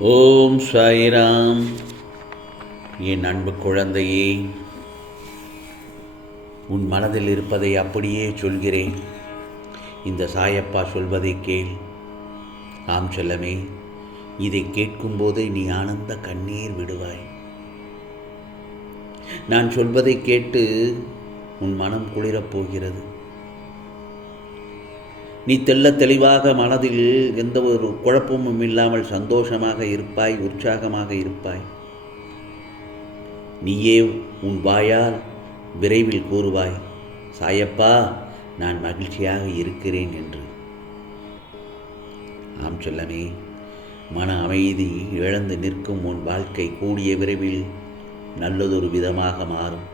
ஓம் சாய்ராம். என் அன்பு குழந்தையே உன் மனதில் இருப்பதை அப்படியே சொல்கிறேன். இந்த சாயப்பா சொல்வதை கேள். ஆம் செல்லமே இதை கேட்கும்போதே நீ ஆனந்த கண்ணீர் விடுவாய். நான் சொல்வதை கேட்டு உன் மனம் குளிரப் போகிறது. நீ தெல்ல தெளிவாக மனதில் எந்த ஒரு குழப்பமும் இல்லாமல் சந்தோஷமாக இருப்பாய் உற்சாகமாக இருப்பாய். நீயே உன் வாயால் விரைவில் கூறுவாய் சாயப்பா நான் மகிழ்ச்சியாக இருக்கிறேன் என்று. ஆம் சொல்லமே மன அமைதி இழந்து நிற்கும் உன் வாழ்க்கை கூடிய விரைவில் நல்லதொரு விதமாக மாறும்.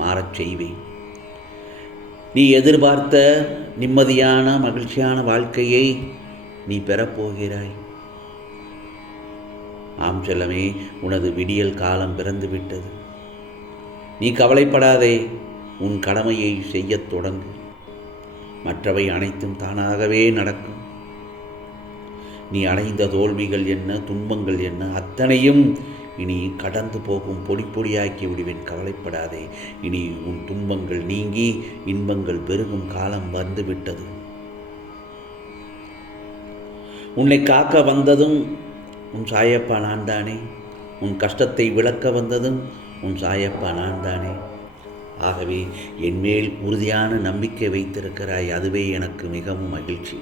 மாறச் செய்வேன். நீ எதிர்பார்த்த நிம்மதியான மகிழ்ச்சியான வாழ்க்கையை நீ பெறப்போகிறாய் ஆம் செல்லமே உனது விடியல் காலம் பிறந்து விட்டது. நீ கவலைப்படாதே உன் கடமையை செய்யத் தொடங்கு. மற்றவை அனைத்தும் தானாகவே நடக்கும். நீ அடைந்த தோல்விகள் என்ன துன்பங்கள் என்ன அத்தனையும் இனி கடந்து போகும் பொடி பொடியாக்கி விடுவேன் கவலைப்படாதே. இனி உன் துன்பங்கள் நீங்கி இன்பங்கள் பெருகும் காலம் வந்துவிட்டது. உன்னை காக்க வந்ததும் உன் சாயப்பா நான் தானே உன் கஷ்டத்தை விளக்க வந்ததும் உன் சாயப்பா நான் தானே ஆகவே என் மேல் உறுதியான நம்பிக்கை வைத்திருக்கிறாய் அதுவே எனக்கு மிகவும் மகிழ்ச்சி.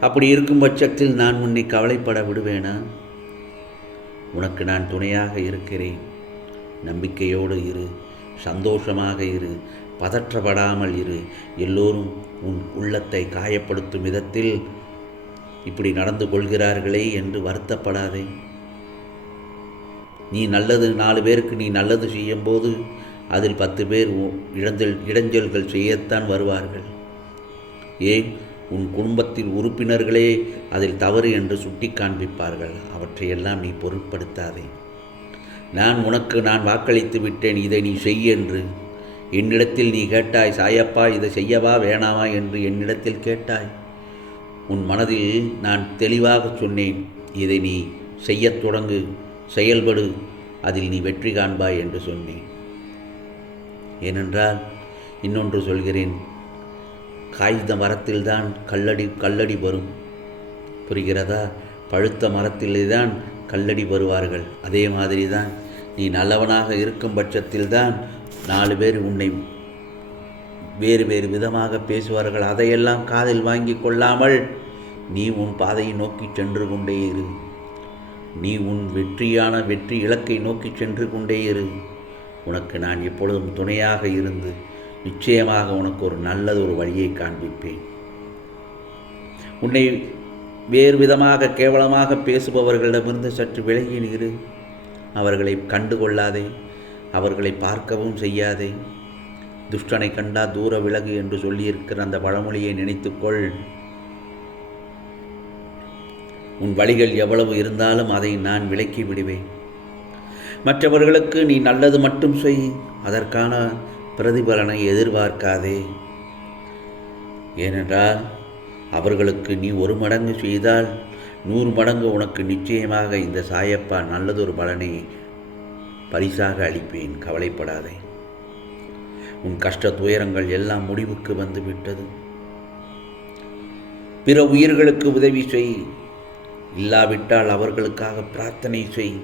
அப்படி இருக்கும் பட்சத்தில் நான் உன்னை கவலைப்பட விடுவேனா? உனக்கு நான் துணையாக இருக்கிறேன். நம்பிக்கையோடு இரு சந்தோஷமாக இரு பதற்றப்படாமல் இரு. எல்லோரும் உன் உள்ளத்தை காயப்படுத்தும் விதத்தில் இப்படி நடந்து கொள்கிறார்களே என்று வருத்தப்படாதே. நீ நல்லது நாலு பேருக்கு நீ நல்லது செய்யும்போது அதில் பத்து பேர் இழந்தல் இடைஞ்சல்கள் செய்யத்தான் வருவார்கள். ஏன்? உன் குடும்பத்தில் உறுப்பினர்களே அதில் தவறு என்று சுட்டி காண்பிப்பார்கள் அவற்றையெல்லாம் நீ பொருட்படுத்தாதே. நான் உனக்கு நான் வாக்களித்து விட்டேன் இதை நீ செய் என்று. என்னிடத்தில் நீ கேட்டாய் சாயப்பா இதை செய்யவா வேணாமா? என்று என்னிடத்தில் கேட்டாய். உன் மனதில் நான் தெளிவாக சொன்னேன் இதை நீ செய்யத் தொடங்கு செயல்படு அதில் நீ வெற்றி காண்பாய் என்று சொன்னேன். ஏனென்றால் இன்னொன்று சொல்கிறேன் காய்ந்த மரத்தில்தான் கல்லடி கல்லடி வரும். புரிகிறதா? பழுத்த மரத்திலே தான் கல்லடி வருவார்கள். அதே மாதிரி தான் நீ நல்லவனாக இருக்கும் பட்சத்தில்தான் நாலு பேர் உன்னை வேறு வேறு விதமாக பேசுவார்கள். அதையெல்லாம் காதில் வாங்கி கொள்ளாமல் நீ உன் பாதையை நோக்கி சென்று கொண்டே இரு. நீ உன் வெற்றியான வெற்றி இலக்கை நோக்கி சென்று கொண்டே இரு. உனக்கு நான் எப்பொழுதும் துணையாக இருந்து நிச்சயமாக உனக்கு ஒரு நல்லது ஒரு வழியை காண்பிப்பேன். உன்னை வேறு விதமாக கேவலமாக பேசுபவர்களிடமிருந்து சற்று விலகி நிறு. அவர்களை கண்டு கொள்ளாதே. அவர்களை பார்க்கவும் செய்யாதே. துஷ்டனை கண்டா தூர விலகு என்று சொல்லியிருக்கிற அந்த பழமொழியை நினைத்துக்கொள் உன் வழிகள் எவ்வளவு இருந்தாலும் அதை நான் விலக்கி விடுவேன். மற்றவர்களுக்கு நீ நல்லது மட்டும் செய். அதற்கான பிரதிபலனை எதிர்பார்க்காதே. ஏனென்றால் அவர்களுக்கு நீ ஒரு மடங்கு செய்தால் நூறு மடங்கு உனக்கு நிச்சயமாக இந்த சாயப்பா நல்லதொரு பலனை பரிசாக அளிப்பேன். கவலைப்படாதே. உன் கஷ்ட துயரங்கள் எல்லாம் முடிவுக்கு வந்துவிட்டது பிற உயிர்களுக்கு உதவி செய். இல்லாவிட்டால் அவர்களுக்காக பிரார்த்தனை செய்.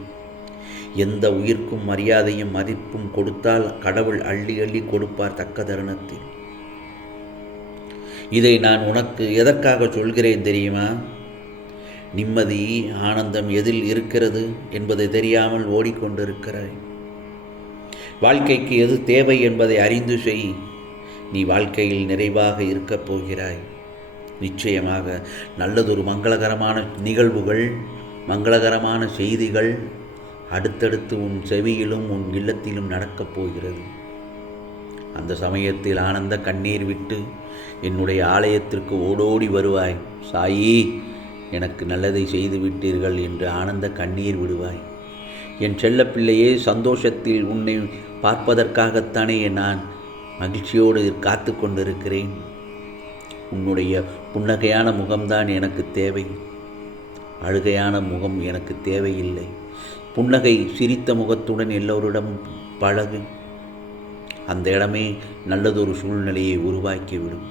எந்த உயிர்க்கும் மரியாதையும் மதிப்பும் கொடுத்தால் கடவுள் அள்ளி அள்ளி கொடுப்பார் தக்க தருணத்தில் இதை நான் உனக்கு எதற்காக சொல்கிறேன் தெரியுமா? நிம்மதி ஆனந்தம் எதில் இருக்கிறது என்பதை தெரியாமல் ஓடிக்கொண்டிருக்கிறாய். வாழ்க்கைக்கு எது தேவை என்பதை அறிந்து செய். நீ வாழ்க்கையில் நிறைவாக இருக்கப் போகிறாய். நிச்சயமாக நல்லதொரு மங்களகரமான நிகழ்வுகள் மங்களகரமான செய்திகள் அடுத்தடுத்து உன் செவியிலும் உன் இல்லத்திலும் நடக்கப் போகிறது. அந்த சமயத்தில் ஆனந்த கண்ணீர் விட்டு என்னுடைய ஆலயத்திற்கு ஓடோடி வருவாய். சாயி எனக்கு நல்லதை செய்து விட்டீர்கள் என்று ஆனந்த கண்ணீர் விடுவாய். என் செல்லப்பிள்ளையே சந்தோஷத்தில் உன்னை பார்ப்பதற்காகத்தானே நான் மகிழ்ச்சியோடு காத்து கொண்டிருக்கிறேன். உன்னுடைய புன்னகையான முகம்தான் எனக்கு தேவை. அழுகையான முகம் எனக்கு தேவையில்லை. புன்னகை சிரித்த முகத்துடன் எல்லோரிடம் பழகு. அந்த இடமே நல்லதொரு சூழ்நிலையை உருவாக்கிவிடும்.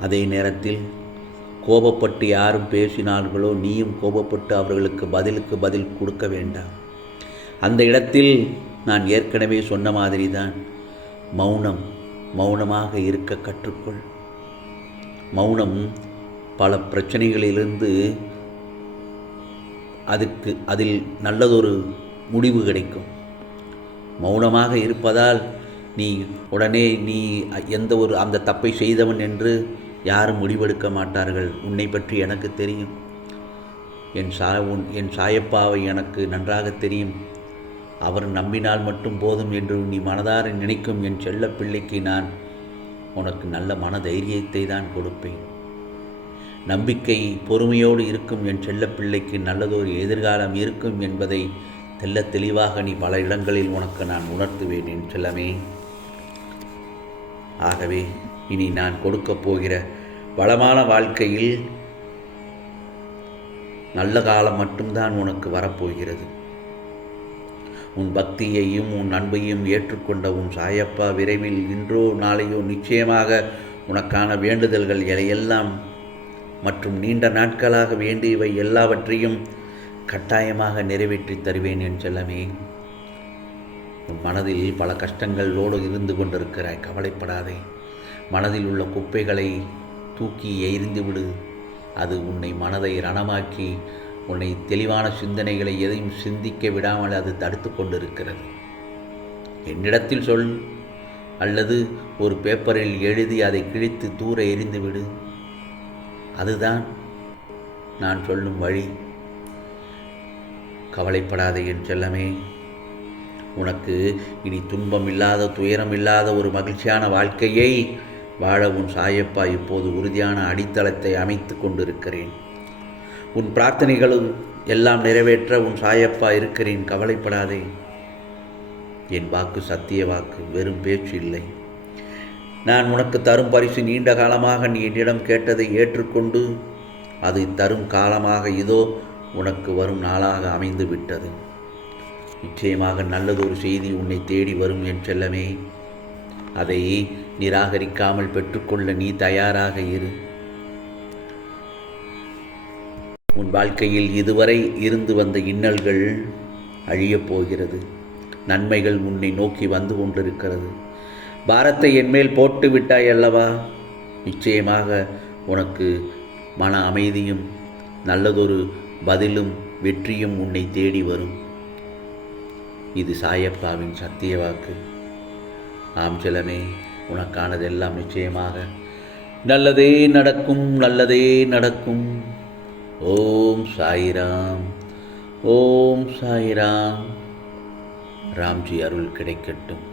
அதே நேரத்தில் கோபப்பட்டு யாரும் பேசினார்களோ நீயும் கோபப்பட்டு அவர்களுக்கு பதிலுக்கு பதில் கொடுக்க வேண்டாம். அந்த இடத்தில் நான் ஏற்கனவே சொன்ன மாதிரி தான் மௌனம் மௌனமாக இருக்க கற்றுக்கொள். மௌனம் பல பிரச்சனைகளிலிருந்து அதுக்கு அதில் நல்லதொரு முடிவு கிடைக்கும். மௌனமாக இருப்பதால் நீ உடனே நீ எந்த ஒரு அந்த தப்பை செய்தவன் என்று யாரும் முடிவெடுக்க மாட்டார்கள். உன்னை பற்றி எனக்கு தெரியும். என் சா உன் என் சாயப்பாவை எனக்கு நன்றாக தெரியும். அவர் நம்பினால் மட்டும் போதும் என்று நீ மனதார நினைக்கும் என் செல்ல பிள்ளைக்கு நான் உனக்கு நல்ல மன தைரியத்தை தான் கொடுப்பேன். நம்பிக்கை பொறுமையோடு இருக்கும் என் செல்லப்பிள்ளைக்கு நல்லதொரு எதிர்காலம் இருக்கும் என்பதை தெல்ல தெளிவாக நீ பல இடங்களில் உனக்கு நான் உணர்த்துவேன் என் செல்லமே. ஆகவே இனி நான் கொடுக்கப் போகிற வளமான வாழ்க்கையில் நல்ல காலம் மட்டும்தான் உனக்கு வரப்போகிறது. உன் பக்தியையும் உன் அன்பையும் ஏற்றுக்கொண்ட உன் சாயப்பா விரைவில் இன்றோ நாளையோ நிச்சயமாக உனக்கான வேண்டுதல்கள் எல்லாம் மற்றும் நீண்ட நாட்களாக வேண்டியவை எல்லாவற்றையும் கட்டாயமாக நிறைவேற்றி தருவேன் என் செல்லமே. உன் மனதில் பல கஷ்டங்களோடு இருந்து கொண்டிருக்கிறாய். கவலைப்படாதே. மனதில் உள்ள குப்பைகளை தூக்கி எரிந்து விடு. அது உன்னை மனதை ரணமாக்கி உன்னை தெளிவான சிந்தனைகளை எதையும் சிந்திக்க விடாமல் அது தடுத்து கொண்டிருக்கிறது. என்னிடத்தில் சொல் அல்லது ஒரு பேப்பரில் எழுதி அதை கிழித்து தூர எரிந்துவிடு அதுதான் நான் சொல்லும் வழி. கவலைப்படாதே என் செல்லமே. உனக்கு இனி துன்பம் இல்லாத துயரம் இல்லாத ஒரு மகிழ்ச்சியான வாழ்க்கையை வாழ உன் சாயப்பா இப்போது உறுதியான அடித்தளத்தை அமைத்து கொண்டிருக்கிறேன். உன் பிரார்த்தனைகளும் எல்லாம் நிறைவேற்ற உன் சாயப்பா இருக்கிறேன். கவலைப்படாதே. என் வாக்கு சத்திய வாக்கு வெறும் பேச்சு இல்லை. நான் உனக்கு தரும் பரிசு நீண்ட காலமாக நீ என்னிடம் கேட்டதை ஏற்றுக்கொண்டு அது தரும் காலமாக இதோ உனக்கு வரும் நாளாக அமைந்து விட்டது நிச்சயமாக நல்லதொரு செய்தி உன்னை தேடி வரும் என் செல்லமே. அதை நிராகரிக்காமல் பெற்றுக்கொள்ள நீ தயாராக இரு. உன் வாழ்க்கையில் இதுவரை இருந்து வந்த இன்னல்கள் அழியப் போகிறது. நன்மைகள் உன்னை நோக்கி வந்து கொண்டிருக்கிறது. பாரத்தை என்மேல் போட்டு விட்டாய் அல்லவா? நிச்சயமாக உனக்கு மன அமைதியும் நல்லதொரு பதிலும் வெற்றியும் உன்னை தேடி வரும். இது சாயப்பாவின் சத்திய வாக்கு. ஆம் செலமே உனக்கானதெல்லாம் நிச்சயமாக நல்லதே நடக்கும் நல்லதே நடக்கும். ஓம் சாயிராம் ஓம் சாயிராம். ராம்ஜி அருள் கிடைக்கட்டும்.